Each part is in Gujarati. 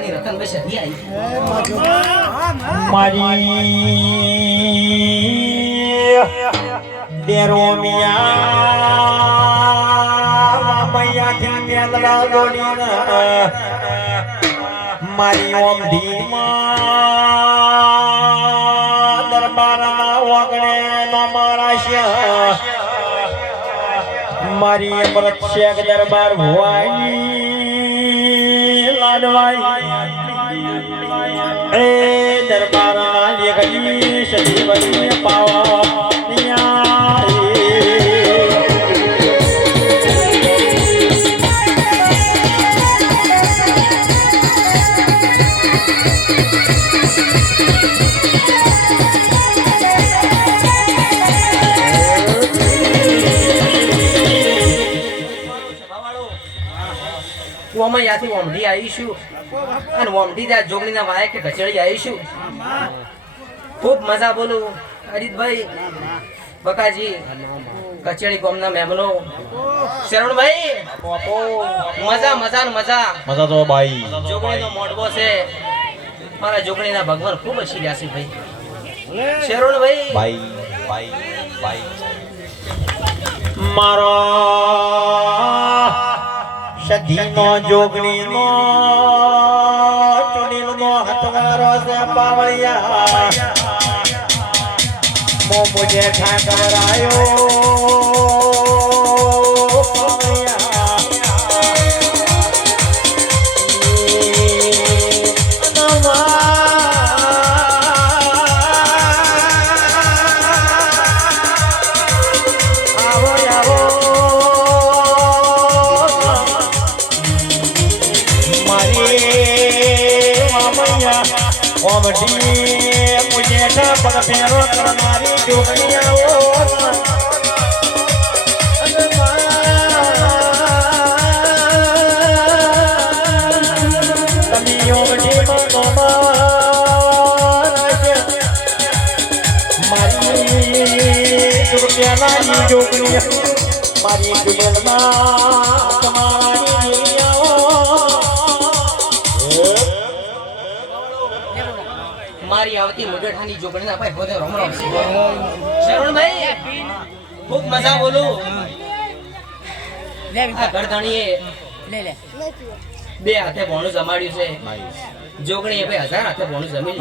માની રતન બસ હતી આવી મારી દેરોમિયા મૈયા ધ્યાન મેલડા જોડીના મારી ઓમ ધીમા દરબારના વાગણે નો મારાશ્ય મારી અમૃત શેખ દરબાર ભુવાની લાડવાઈ એ દરબારના લેખી સજીવની પાવા ઓમાં યાથી ઓમઢી આવીશું અને ઓમઢી ત્યાં જોગણીના વાય કે કચડી આવીશું ખૂબ મજા બોલું હરીતભાઈ બકાજી કચડી ગોમના મહેમાનો શરણભાઈ મજા મજા ને મજા મજા તો ભાઈ જોગણીનો મોડવો છે મારા જોગણીના ભગવાન ખૂબ હસી રહ્યા છે ભાઈ શરણભાઈ ભાઈ ભાઈ ભાઈ મારો સખીનો જોગણીનો ચુડીનો હથવારો છે પાવળિયા મો મુજે ઠાકર આયો ઓમઢી મુજે ઠાકર ફેરો કરનારી જોગણીયાઓ તમે ઓમઢી મારી દુર્ગ્યાની જોગણીયા મારી જુગલમાં તમારી મારી આવતી મુડેઠાની જોગણીના ભાઈ હોદે રમ રમ શરણભાઈ ખૂબ મજા બોલું આ ગરધણીએ બે હાથે ભોણું જમાડ્યું છે જોગણીએ ભાઈ 1000 હાથે ભોણું જમી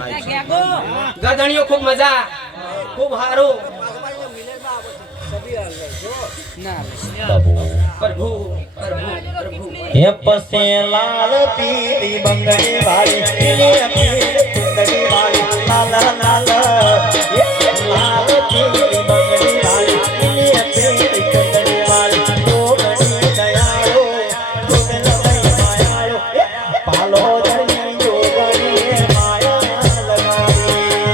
ગરધણીઓ ખૂબ મજા ખૂબ સારું પ્રભુ પ્રભુ પ્રભુ હે પસે લાલ પીળી બંગડી વાળી પીળી સુંદરી વાળી લાલ લાલ હે લાલ પીળી બંગડી વાળી પીળી સુંદરી વાળી જોગણી દયાળો જોગણી માયાળો પાલો ધરી જોગણી માયા લગાવી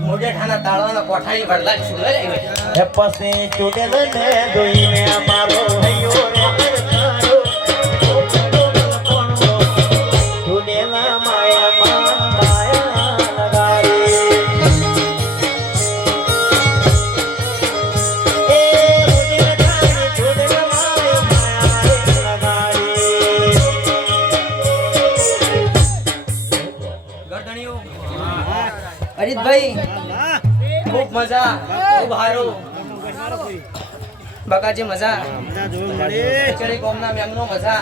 મોડેઠાના તાળાના કોઠારી ભરલા સુલે લે હે પસે ચૂડેલ ને દોઈને અમારો હૈયો રે હરતારો ચૂડેલા માયા માયા લગાડી એ મુડેઠાની ચૂડેલા માયા લગાડી ગરદણીઓ હરીતભાઈ ખૂબ મજા ખૂબ સારું બકાજી મજા ચડી કોમના મેમનો મજા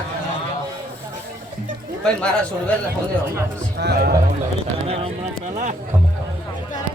ભાઈ મારા સુરવેલ